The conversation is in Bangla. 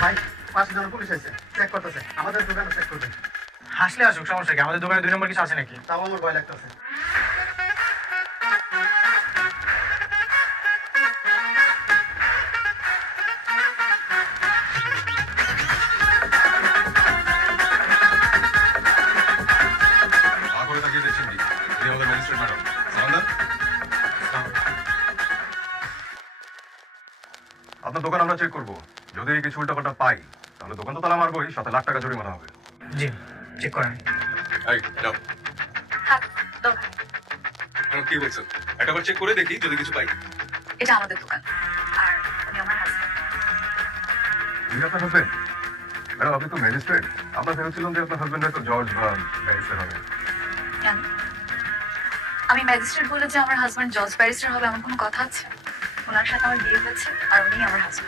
ভাই পাশে জন পুলিশ আছে, চেক করতেছে, আমাদের দোকানে চেক করবে। হাসলে আসুক, সমস্যা কি? আমাদের দোকানে 2 নম্বর কিছু আছে নাকি? তাও আমার ভয় লাগতেছে। করে তাকিয়ে দেখছেন কি? এই আমাদের ম্যাজিস্ট্রেট ম্যাডাম সালাম। আপনার দোকান আমরা চেক করবো, যদি কিছু উল্টাপাল্টা পাই তাহলে দোকান তো তালা মারবোই, সাথে লাখ টাকা জরিমানা হবে। জি, চেক করেন। এই যাও। থাক, দোকান। ম্যাডাম কি বলছেন? একবার চেক করে দেখি যদি কিছু পাই। এটা আমাদের দোকান, আর উনি আমার হাজবেন্ড। উনি আপনার হাজবেন্ড? ম্যাডাম আপনি তো ম্যাজিস্ট্রেট, আপনার ভেবেছিলাম যে আপনার হাজবেন্ড হয়তো জজ বা ব্যারিস্টার হবে। কেন? আমি ম্যাজিস্ট্রেট বলে যে আমার হাজবেন্ড জজ ব্যারিস্টার হবে এমন কোনো কথা আছে? ওনার সাথে আমার বিয়ে হয়েছে আর উনি আমার হাজবেন্ড।